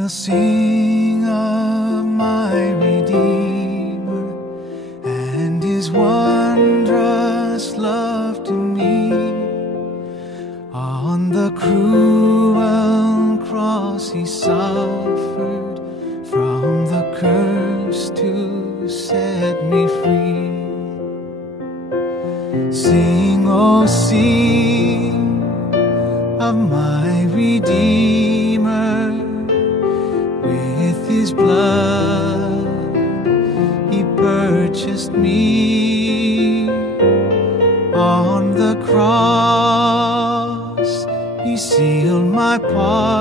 will sing of my Redeemer and His wondrous love to me. On the cruel cross He suffered from the curse to set me free. Sing, oh sing of my Redeemer. With His blood He purchased me. On the cross He sealed my pardon.